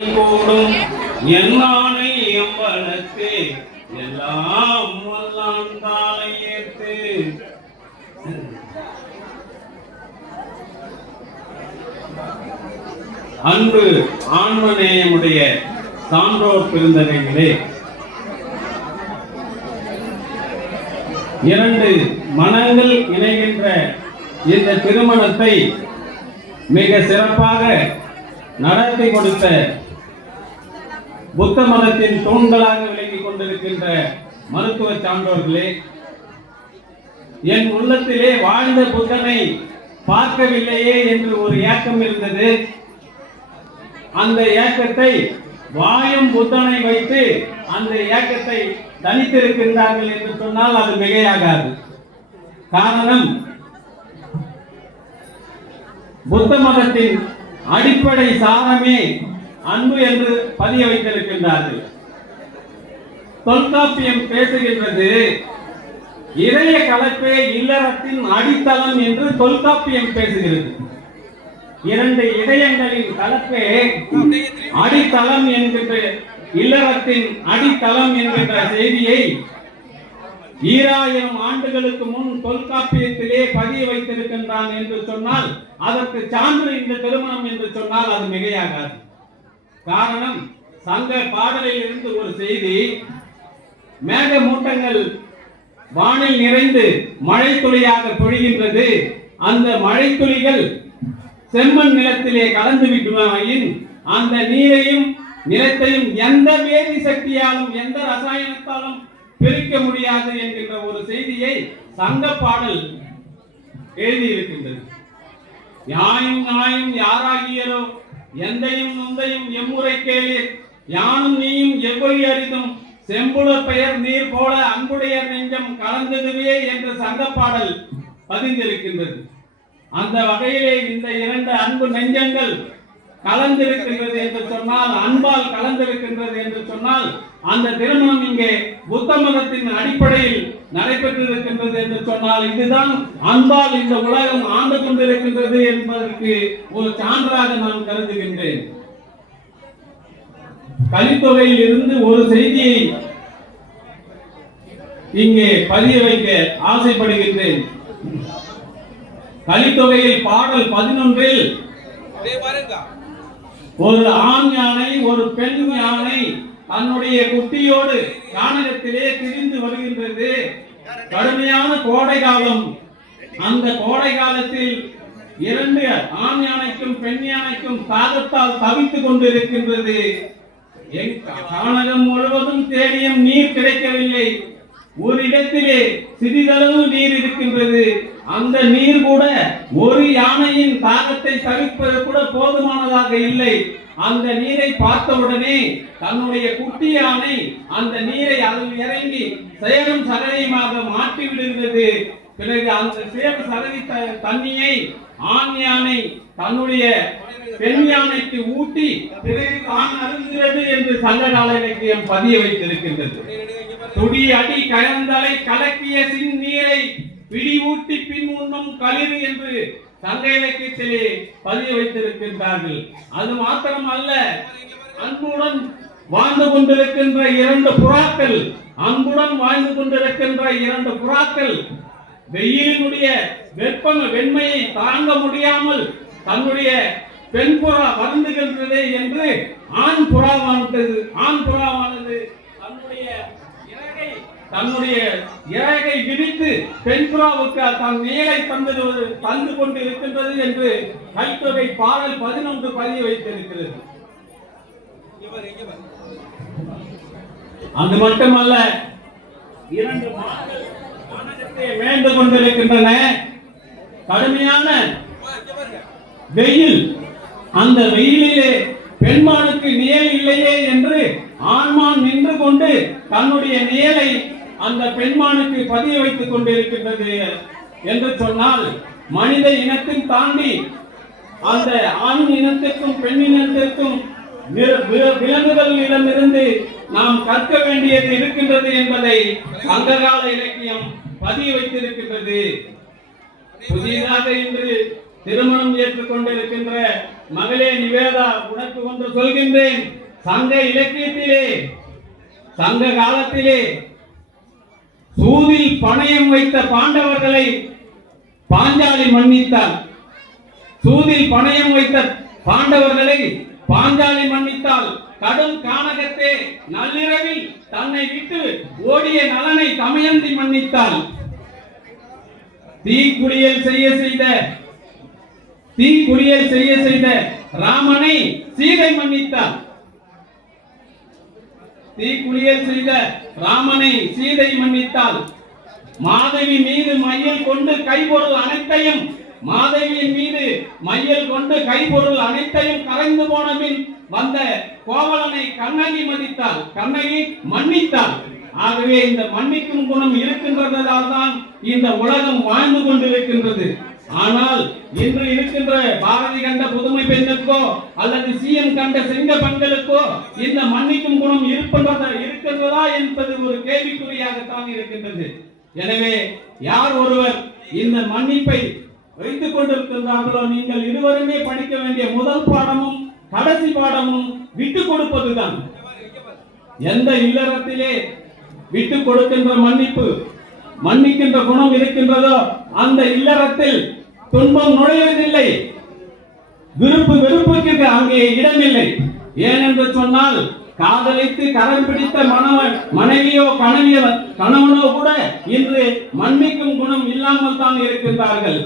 கூடும் என்னானை எம்பலத்து எல்லாம் வல்லான் தாளை ஏற்று. அன்பு ஆன்மநேயமுடைய சான்றோர் பெருந்தகைகளே, இரண்டு மனங்கள் இணைகின்ற இந்த திருமணத்தை மிக சிறப்பாக நடத்தி கொடுத்த புத்த மதத்தின் தூண்களாக விளங்கிக் கொண்டிருக்கின்ற மருத்துவ சான்றோர்களே, என் உள்ளத்திலே வாழ்ந்த புத்தனை பார்க்கவில்லையே என்று ஒரு ஏக்கம் இருந்தது. அந்த ஏக்கத்தை வாயும் புத்தனை வைத்து அந்த ஏக்கத்தை தனித்திருக்கின்றார்கள் என்று சொன்னால் அது மிகையாகாது. காரணம், புத்த மதத்தின் அடிப்படை சாரமே அன்பு என்று பதிய வைத்திருக்கின்றார்கள். தொல்காப்பியம் பேசுகின்றது இதய கலப்பே இல்லறத்தின் அடித்தளம் என்று தொல்காப்பியம் பேசுகிறது. இரண்டு இதயங்களின் கலப்பே அடித்தளம் என்கின்ற இல்லறத்தின் அடித்தளம் என்கின்ற செய்தியை 2000 ஆண்டுகளுக்கு முன் தொல்காப்பியத்திலே பதிய வைத்திருக்கின்றான் என்று சொன்னால் அதற்கு சான்று இந்த திருமணம் என்று சொன்னால் அது மிகையாகாது. காரணம், சங்க பாடலில் இருந்து ஒரு செய்தி, மேக மூட்டங்கள் வானில் நிறைந்து மழை துளியாக பொழிகின்றது. அந்த மழை துளிகள் செம்மண் நிலத்திலே கலந்து விடுமாயின் அந்த நீரையும் நிலத்தையும் எந்த வேதி சக்தியாலும் எந்த ரசாயனத்தாலும் பிரிக்க முடியாது என்கின்ற ஒரு செய்தியை சங்க பாடல் எழுதியிருக்கின்றது. யாயும் நாயும் யாராகியரோ எந்தையும் நொந்தையும் எம்முறை கேளீர், யானும் நீயும் எவ்வொரு அறிந்தும் செம்புல பெயர் நீர் போல அன்புடைய நெஞ்சம் கலந்ததுவே என்று சங்க பாடல் பதிந்திருக்கின்றது. அந்த வகையிலே இந்த இரண்டு அன்பு நெஞ்சங்கள் கலந்திருக்கின்றது என்று சொன்னால், அன்பால் கலந்திருக்கின்றது என்று சொன்னால், அந்த திருமணம் இங்கே புத்த மதத்தின் அடிப்படையில் நடைபெற்றிருக்கின்றது என்று சொன்னால், இதுதான் அன்பால் இந்த உலகம் ஆண்டு கொண்டிருக்கின்றது என்பதற்கு ஒரு சான்றாக நான் கருதுகின்றேன். கலித்தொகையில் இருந்து ஒரு செய்தியை இங்கே பதிய வைக்க ஆசைப்படுகின்றேன். கலித்தொகையில் பாடல் 11இல் ஒரு ஆண் யானை ஒரு பெண் யானை தன்னுடைய குட்டியோடு கானகத்திலே திரிந்து வருகின்றது. கடுமையான கோடை காலம். அந்த கோடை காலத்தில் இரண்டு ஆண் யானைக்கும் பெண் யானைக்கும் தாகத்தால் தவித்துக் கொண்டிருக்கின்றது. கானகம் முழுவதும் தேடியும் நீர் கிடைக்கவில்லை. ஒரு இடத்திலே சிறிதளவு நீர் இருக்கின்றது. அந்த நீர் கூட ஒரு யானையின் தாகத்தை தவிர்ப்பது கூட போதுமானதாக இல்லை. அந்த நீரை பார்த்தவுடனே தன்னுடைய குட்டி யானை அந்த நீரை அதில் இறங்கி சேரும் சகதியுமாக மாற்றி விடுகிறது. பிறகு அந்த சேரும் சகதி தண்ணியை ஆண் யானை தன்னுடைய பெண் யானைக்கு ஊட்டி பிறகு தான் அருந்துகிறது என்று சங்ககால இலக்கியம் பதிய வைத்திருக்கின்றது. துடி அடி கயந்தலை கலக்கிய சின் நீரை பிடி ஊட்டி பின் உண்ணும் களிறு என்று சங்க இலக்கியத்திலே பதிய வைத்திருக்கின்றார்கள். அது மாத்திரம் அல்ல, அன்புடன் வாழ்ந்து கொண்டிருக்கின்ற இரண்டு புறாக்கள், அன்புடன் வாழ்ந்து கொண்டிருக்கின்ற இரண்டு புறாக்கள் வெயிலினுடைய வெண்மையை தாங்க முடியாமல் தன்னுடைய பெண் புறா வருந்துகின்றது என்று ஆண் புறாவானது தன்னுடைய இறகை விரித்து பெண் புறாவுக்கு தன் நீரை தந்து கொண்டு இருக்கின்றது என்று கலித்தொகை பாடல் 11 பதிய வைத்திருக்கிறது. அது மட்டுமல்ல, இரண்டு மான்கள் வானகத்தை மேய்ந்து கொண்டிருக்கின்றன. கடுமையான வெயில். அந்த வெயிலிலே பெண்மானுக்கு நிழல் இல்லையே என்று ஆண்மான் நின்று கொண்டு தன்னுடைய நிழலை அந்த பெண்மானுக்கு பதிய வைத்துக் கொண்டிருக்கின்றது என்று சொன்னால், மனித இனத்தை தாண்டி அந்த ஆண் இனத்திற்கும் பெண் இனத்திற்கும் விலங்குகளிடமிருந்து நாம் கற்க வேண்டியது இருக்கின்றது என்பதை சங்ககால இலக்கியம் பதிய வைத்திருக்கின்றது. புதிதாக இன்று திருமணம் ஏற்றுக்கொண்டிருக்கின்ற மகளே நிவேதா, உனக்கு ஒன்று சொல்கின்றேன். சங்க இலக்கியத்திலே, சங்க காலத்திலே சூதில் பணயம் வைத்த பாண்டவர்களை பாஞ்சாலி மன்னித்தார். சூதில் பணயம் வைத்த பாண்டவர்களை பாஞ்சாலி மன்னித்தால், கடும் கானகத்தே நள்ளிரவில் தன்னை விட்டு ஓடிய நலனை தமயந்தி மன்னித்தாள். தீக்குளியல் செய்ய செய்த ராமனை சீதை மன்னித்தாள். தீக்குளியல் செய்த ராமனை சீதை மன்னித்தாள். மாதவி மீது மையல் கொண்டு கைபொருள் அனைத்தையும், மாதவியின் மீது மையல் கொண்டு கைபொருள் அனைத்தையும் கரைந்து போன பின் வந்த கோவலனை கண்ணகி மதித்தாள், கண்ணகி மன்னித்தாள். ஆகவே இந்த மன்னிக்கும் குணம் இருக்கின்றதால் தான் இந்த உலகம் வாழ்ந்து கொண்டிருக்கின்றது. ஆனால் இன்று இருக்கின்ற பாரதி கண்ட புதுமை பெண்ணுக்கோ அல்லது சிஎம் கண்ட சிங்க பெண்களுக்கோ இந்த மன்னிக்கும் குணம் இருக்கின்றதா என்பது ஒரு கேள்விக்குறியாகத்தான் இருக்கின்றது. எனவே யார் ஒருவர் இந்த மன்னிப்பை வைத்துக் கொண்டிருக்கின்றார்களோ, நீங்கள் இருவருமே படிக்க வேண்டிய முதல் பாடமும் கடைசி பாடமும் விட்டு கொடுப்பதுதான். எந்த இல்லறத்திலே விட்டு கொடுக்கின்ற மன்னிக்கின்ற குணம் இருக்கின்றதோ அந்த இல்லறத்தில் துன்பம் நுழைவதில்லை, வெறுப்புக்கு அங்கே இடமில்லை. ஏனென்று சொன்னால், காதலித்து கரம் பிடித்த மனைவியோ கணவனோ கூட இன்று மன்னிக்கும் குணம் இல்லாமல் தான் இருக்கின்றார்கள்.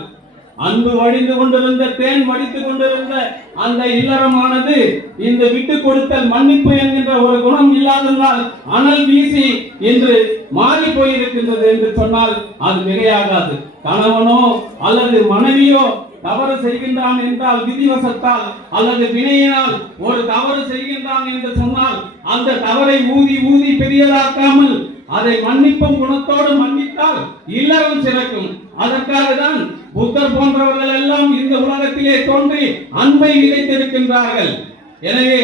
அன்பு வடிந்து கொண்டிருந்த, தேன் வடித்துக் கொண்டிருந்த அந்த இல்லறமானது இந்த விட்டு கொடுத்தல், மன்னிப்பு என்கின்ற ஒரு குணம் இல்லாததால் அனல் வீசி இன்று மாறி போயிருக்கின்றது என்று சொன்னால் அது மிகையாகாது. கணவனோ அல்லது மனைவியோ தவறு செய்கின்றான் என்றால், விதிவசத்தால் அல்லது வினையினால் ஒரு தவறு செய்கின்றான் என்று சொன்னால், அந்த தவறை ஊதி பெரியதாக்காமல் அதை மன்னிப்பும் குணத்தோடு மன்னித்தால் இல்லறம் சிறக்கும். அதற்காக தான் புத்தர் போன்றவர்கள் எல்லாம் இந்த உலகத்திலே தோன்றி அன்பை விதைத்திருக்கின்றார்கள். எனவே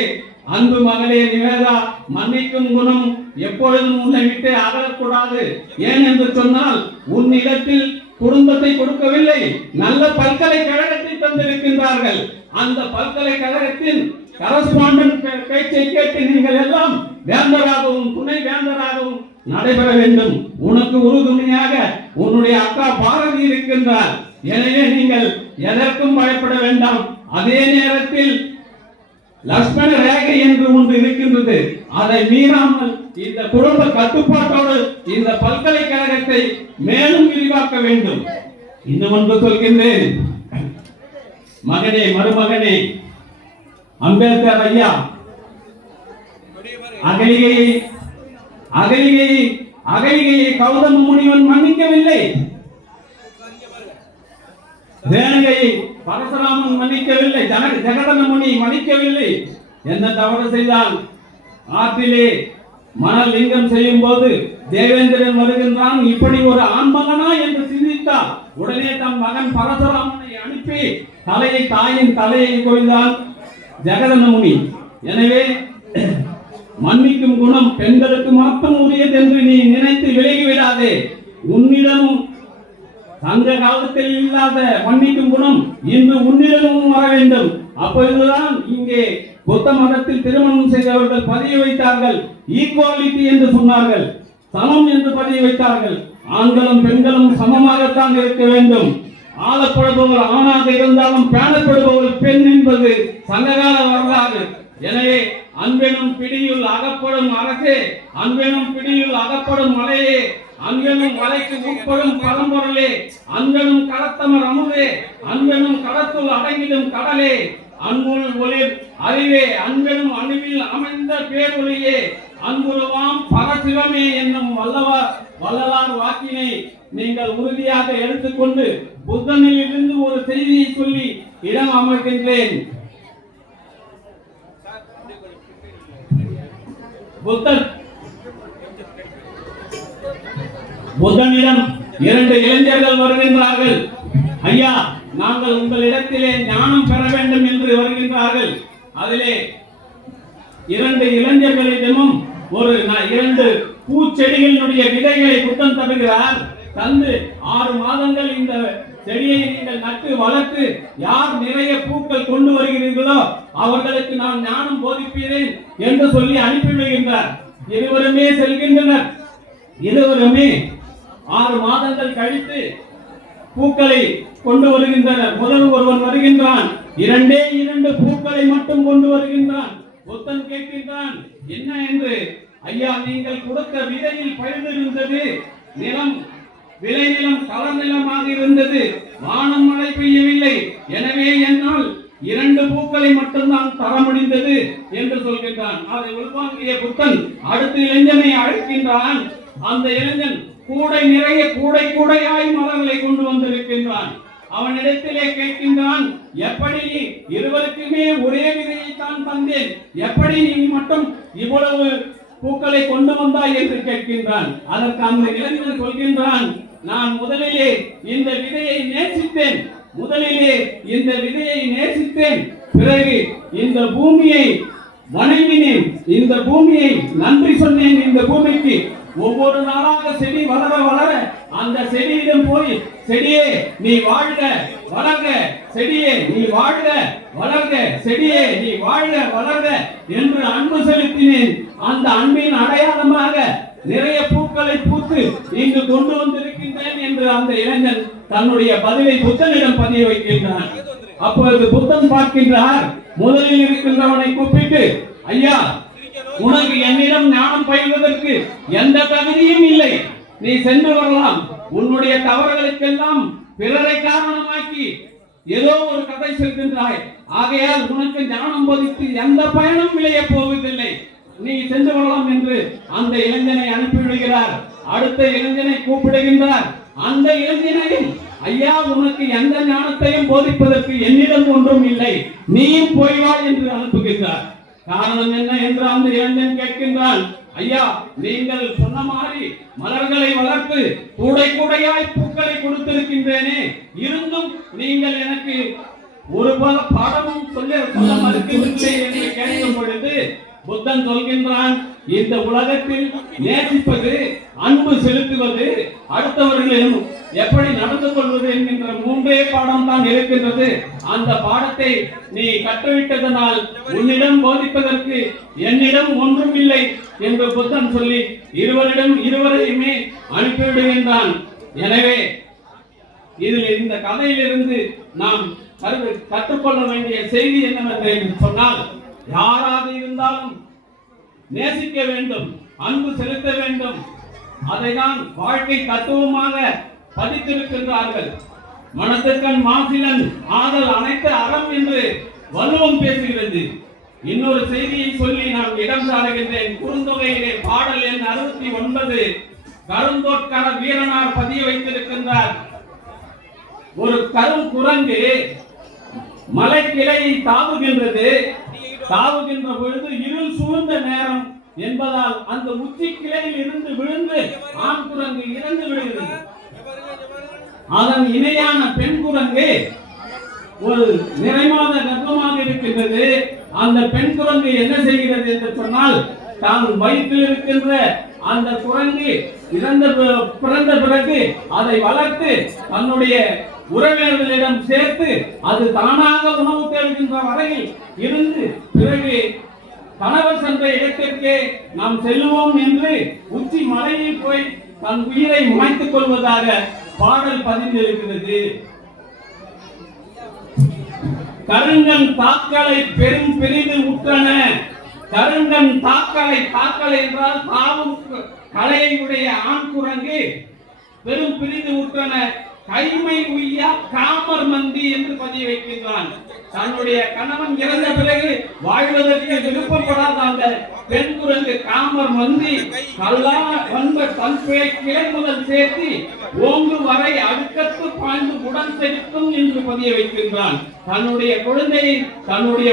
அன்பு மகளே நிவேதா, மன்னிக்கும் குணம் எப்பொழுதும் உன்னை விட்டு அகலக்கூடாது. ஏன் என்று சொன்னால், உன்னிடத்தில் குடும்பத்தை கொடுக்கவில்லை, நல்ல பல்கலைக்கழகத்தை தந்திருக்கின்றார்கள். அந்த பல்கலைக்கழகத்தின் கரஸ்பாண்டன்ட் பேச்சை கேட்டு நீங்கள் எல்லாம் வேந்தராகவும் துணை வேந்தராகவும் நடைபெற வேண்டும். உனக்கு உறுதுணையாக உன்னுடைய அக்கா பாரதி இருக்கின்றார். எனவே நீங்கள் எதற்கும் பயப்பட வேண்டாம். அதே நேரத்தில் லட்சுமண ரேகை என்று ஒன்று இருக்கின்றது. அதை மீறாமல் இந்த குடும்ப கட்டுப்பாட்டோடு இந்த பல்கலைக்கழகத்தை மேலும் விரிவாக்க வேண்டும். இன்னும் ஒன்று சொல்கின்றேன். மகனே, மருமகனே, அம்பேத்கர் ஐயா அகலிகையை கௌதம முனிவன் மன்னிக்கவில்லை, ரேணுகையை பரசுராமன் மன்னிக்கவில்லை, ஜெகதன முனி மன்னிக்கவில்லை. என்ன தவறு செய்தான்? ஆற்றிலே மணல் லிங்கம் செய்யும் போது தேவேந்திரன் வருகின்றான், இப்படி ஒரு ஆண்மகனா என்று சிந்தித்தார். உடனே தம் மகன் பரசுராமனை அனுப்பி தாயின் தலையை கொய்தான் ஜெகதன முனி. எனவே மன்னிக்கும் குணம் பெண்களுக்கு மட்டும் உரியது என்று நீ நினைத்து விலகிவிடாதே. உன்னிடமும் சங்க காலத்தில் இல்லாத மன்னிக்கும் குணம் இன்று உன்னிடமும் வர வேண்டும். அப்பொழுதுதான் இங்கே புத்த மதத்தில் திருமணம் செய்தவர்கள் பதிய வைத்தார்கள். ஈக்குவாலிட்டி என்று சொன்னார்கள், சமம் என்று பதிய வைத்தார்கள். ஆண்களும் பெண்களும் சமமாகத்தான் இருக்க வேண்டும். ஆளப்படுபவர் ஆணாக இருந்தாலும் பேணப்படுபவர் பெண் என்பது சங்ககால வரலாறு. எனவே அன்பெனும் பிடியுள் அகப்படும் அரசே, அன்பெனும் பிடியுள் அகப்படும் மலையே, அன்பெனும் மலைக்கு உட்படும் பரம்பொருளே, அன்பெனும் கடத்தமர் அமுதே, அன்பெனும் கடத்துள் அடங்கிடும் கடலே, அன்புள் ஒளிர் அறிவே, அன்பெனும் அணுவில் அமைந்த பேரொளியே, அன்புருவாம் பரசிவமே என்னும் வள்ளலார் வாக்கினை நீங்கள் உறுதியாக எடுத்துக்கொண்டு புத்தனில் இருந்து ஒரு செய்தியை சொல்லி இடம் அமைக்கின்றேன். புத்தனிடம் 2 இளைஞர்கள் வருகின்றார்கள். ஐயா, நாங்கள் உங்களிடத்திலே ஞானம் பெற வேண்டும் என்று வருகின்றார்கள். அதிலே 2 இளைஞர்களிடமும் 2 பூச்செடிகளினுடைய விதைகளை புத்தன் தருகிறார். தந்து 6 மாதங்கள் இந்த செடியை நீங்கள் நட்டு வளர்த்து யார் நிறைய பூக்கள் கொண்டு வருகிறீர்களோ அவர்களுக்கு நான் ஞானம் போதிப்பேன் என்று சொல்லி அனுப்பிவிடுகின்றார். இருவருமே செல்கின்றனர். இருவருமே 6 மாதங்கள் கழித்து பூக்களை கொண்டு வருகின்றனர். முதல் ஒருவன் வருகின்றான், 2 பூக்களை மட்டும் கொண்டு வருகின்றான். புத்தன் கேட்கின்றான், என்ன என்று. ஐயா, நீங்கள் கொடுத்த விதையில் பயிர்ந்திருந்தது நிலம், விளைநிலம் கலர் நிலமாக இருந்தது, வானம் மழை பெய்யவில்லை, எனவே என்னால் 2 பூக்களை மட்டும்தான் தர முடிந்தது என்று சொல்கின்றான். அதை உள்வாங்கிய புத்தன் அடுத்த இளைஞனை அழைக்கின்றான். அந்த இளைஞன் கூடை நிறைய கூடையாய் மலர்களை கொண்டு வந்திருக்கின்றான். அவனிடத்திலே கேட்கின்றான், எப்படி நீ இருவருக்குமே ஒரே விதையை தான் தந்தேன், எப்படி நீ மட்டும் இவ்வளவு பூக்களை கொண்டு வந்தாய் என்று கேட்கின்றான். அதற்கு அந்த இளைஞன் சொல்கின்றான், நான் முதலிலே இந்த விதையை நேசித்தேன், பிறகு இந்த பூமியை வணங்கினேன், இந்த பூமியை நன்றி சொன்னேன். இந்த பூமிக்கு ஒவ்வொரு நாளாக செடி வளர வளர அந்த செடியிடம் போய், செடியே நீ வாழ்க வளர்க, செடியே நீ வாழ்க வளர்க, செடியே நீ வாழ்க வளர்க என்று அன்பு செலுத்தினேன். அந்த அன்பின் அடையாளமாக நிறைய பூக்களை பூத்து இங்கு கொண்டு வந்திருக்கின்றேன் என்று அந்த இளைஞன் தன்னுடைய பதிலை புத்தனிடம் பதிய வைக்கின்றான். அப்பொழுது புத்தன் பார்க்கின்றார், முதலில் இருக்கின்றவனை கூப்பிட்டு, ஐயா, உனக்கு என்னிடம் ஞானம் பயில்வதற்கு எந்த தகுதியும் இல்லை, நீ சென்று வரலாம். உன்னுடைய தவறுகளுக்கெல்லாம் பிறரை காரணமாக்கி ஏதோ ஒரு கதை சொல்கின்றாய், ஆகையால் உனக்கு ஞானம் போதித்து எந்த பயனும் விளைய போவதில்லை, நீ சென்று வரலாம் என்று அந்த இளைஞனை அனுப்பிவிடுகிறார். அடுத்த இளைஞனை கூப்பிடுகின்றார். அந்த இளைஞனையும், ஐயா, உனக்கு எந்த ஞானத்தையும் போதிப்பதற்கு என்னிடம் ஒன்றும் இல்லை, நீயும் போய் வா என்று அனுப்புகின்றார். காரணம் என்ன என்று அந்த இளைஞன் கேட்கின்றான். ஐயா, நீங்கள் சொன்ன மாதிரி மலர்களை வளர்த்து கூடையாய் பூக்களை கொடுத்திருக்கின்றேனே, இருந்தும் நீங்கள் எனக்கு ஒரு பாடமும் சொல்ல மறுக்கவில்லை என்று கேட்கும் பொழுது புத்தன் சொல்கின்றான், இந்த உலகத்தில் நேசிப்பது, அன்பு செலுத்துவது, அடுத்தவர்களிடம் எப்படி நடந்து கொள்வது என்கின்ற 3 பாடம் தான் இருக்கின்றது. அந்த பாடத்தை நீ கற்றுவிட்டதனால் உன்னிடம் போதிப்பதற்கு என்னிடம் ஒன்றும் இல்லை என்று புத்தன் சொல்லி இருவரையுமே அனுப்பிவிடுகின்றான். எனவே இதில் இந்த கதையிலிருந்து நாம் கற்றுக்கொள்ள வேண்டிய செய்தி என்னவென்று சொன்னால், யாராக இருந்தாலும் நேசிக்க வேண்டும், அன்பு செலுத்த வேண்டும். அதைதான் வாழ்க்கை தத்துவமாக பதித்திருக்கின்றார்கள். மனத்துக்கண் மாசிலன் ஆதல் அனைத்து அறம் என்று வள்ளுவம் பேசுகிறது. இன்னொரு செய்தியை சொல்லி நான் இடம் சாருகின்றேன். குறுந்தொகையிலே பாடல் எண் 69 கருந்தோட்கர வீரனார் பதிய வைத்திருக்கின்றார். ஒரு கரும் குரங்கு மலை கிளையை தாவுகின்ற பொழுது இருள் சூழ்ந்த நேரம் என்பதால் அந்த உச்சி கிளையில் இருந்து விழுந்து ஆண் குரங்கு இறந்து விடுகிறது. அதன் இணையான பெண் குரங்கு ஒரு நிறைமாத கர்ப்பமாக இருக்கின்றது. அந்த பெண் குரங்கு என்ன செய்கிறது என்று சொன்னால், தான் வயிற்றில் இருக்கின்ற அந்த குரங்கு பிறந்த பிறகு அதை வளர்த்து தன்னுடைய உறவினர்களிடம் சேர்த்து அது தானாக உணவு தேடுகின்ற வரையில் இருந்து பிறகு கணவர் சென்ற இடத்திற்கே நாம் செல்லுவோம் என்று உச்சி மலையில் போய் தன் உயிரை மாய்த்துக் கொள்வதாக பாடல் பதிந்திருக்கிறது. கருங்கன் தாக்களை பெரும் பெரிது உற்றன. கருங்கன் தாக்களை என்றால் தாவும் கலையை உடைய ஆண் குரங்கு பெரும் பிரிது உற்றன. கைமை உய்யா காமர் மந்தி என்று பதிய வைக்கின்றான். தன்னுடைய கணவன் இறந்த பிறகு வாழ்வதற்கு விருப்பப்படாத அந்த பெண் குரங்கு காமர் மந்தி கல்லா வந்த தன்புழை கிளை முதல் சேர்த்து ஓங்கு வரை அடுக்கத்து பாய்ந்து உடன் செலுத்தும் என்று பதிய வைக்கின்றான். தன்னுடைய குழந்தையை தன்னுடைய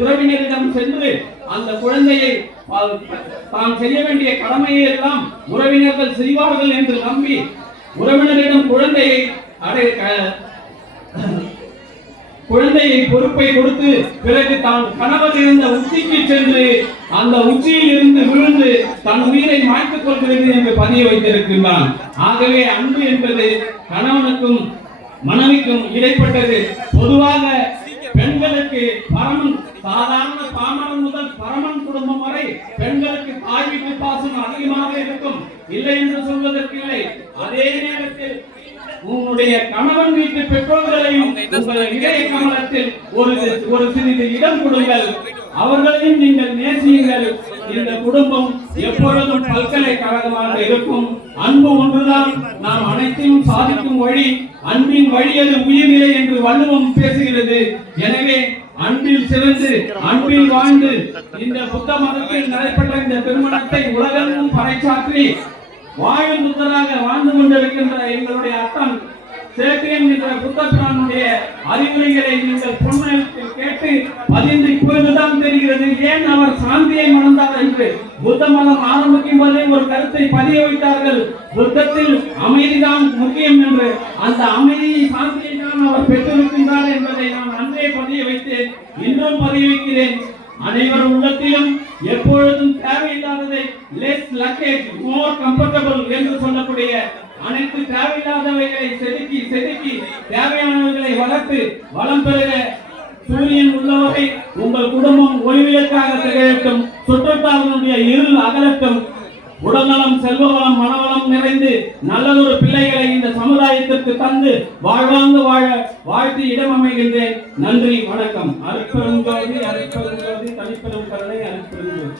உறவினரிடம் சென்று அந்த குழந்தையை தான் செய்ய வேண்டிய கடமையை எல்லாம் உறவினர்கள் செய்வார்கள் என்று நம்பி உறவினரிடம் குழந்தையை பொறுப்பை கொடுத்து பிறகு தான் கணவர் இருந்த உச்சிக்கு சென்று அந்த உச்சியில் இருந்து விழுந்து தன் உயிரை மாய்த்துக் கொள்கிறது என்று பதிய வைத்திருக்கின்றான். ஆகவே அன்பு என்பது கணவனுக்கும் மனைவிக்கும் இடைப்பட்டது. பொதுவாக பெண்களுக்கு பரமன், சாதாரண பாமரன் முதல் பரமன் குடும்பம் வரை பெண்களுக்கு தாய் வீட்டு பாசம் அதிகமாக இருக்கும், இல்லை என்று சொல்வதற்கு இல்லை. அதே நேரத்தில் உங்களுடைய கணவன் வீட்டு பெற்றோர்களையும் உங்கள் இதய கமலத்தில் ஒரு சிறிது இடம் கொடுங்கள், அவர்களையும் நீங்கள் நேசியுங்கள். இந்த குடும்பம் எப்பொழுதும் பல்கலைக்கழகமாக இருக்கும். அன்பு ஒன்றுதான் நாம் அனைத்தையும் சாதிக்கும் வழி. அன்பின் வழியது உயிரிலே என்று வள்ளுவம் பேசுகிறது. எனவே அன்பில் சிறந்து அன்பில் வாழ்ந்து இந்த புத்த மதத்தில் நடைபெற்ற இந்த திருமணத்தை உலகமும் பறைசாற்றி வாழும் புத்தராக வாழ்ந்து கொண்டிருக்கின்ற எங்களுடைய அத்தன் சேக்கியன் என்ற புத்தபிரானுடைய அறிவுரைகளை நீங்கள் பொன்னத்தில் கேட்டு பதிந்து இப்பொழுதுதான் தெரிகிறது ஏன் அவர் சாந்தியை மணந்தார் என்று. புத்த மதம் ஆரம்பிக்கும் போதே ஒரு கருத்தை பதிய வைத்தார்கள், புத்தத்தில் அமைதிதான் முக்கியம் என்று. அந்த அமைதியை சாந்தியை தான் அவர் பெற்றிருக்கின்றார் என்பதை நான் அன்றே பதிய வைத்தேன், இன்றும் பதிய வைக்கிறேன். அனைவர் உள்ளத்திலும் எப்பொழுதும் தேவையில்லாததை லெஸ் லக்கேஜ் மோர் கம்ஃபர்டபிள் என்று சொல்லக்கூடிய அனைத்து தேவையில்லாதவைகளை செதுக்கி தேவையானவர்களை வளர்த்து வளம் பெறுக. சூரியன் உள்ளவரை உங்கள் குடும்பம் ஒளிவிளக்காக திகழட்டும், சுற்றத்தார்களுடைய இருள் அகலட்டும், உடல்நலம் செல்வவளம் மனவளம் நிறைந்து நல்லதொரு பிள்ளைகளை இந்த சமுதாயத்திற்கு தந்து வாழ்வாங்கு வாழ வாழ்த்து இடம் அமைகின்றேன். நன்றி, வணக்கம். அருட்பெருஞ்சோதி, அருட்பெருஞ்சோதி, தனிப்பெரும் கருணை, அருட்பெருஞ்சோதி.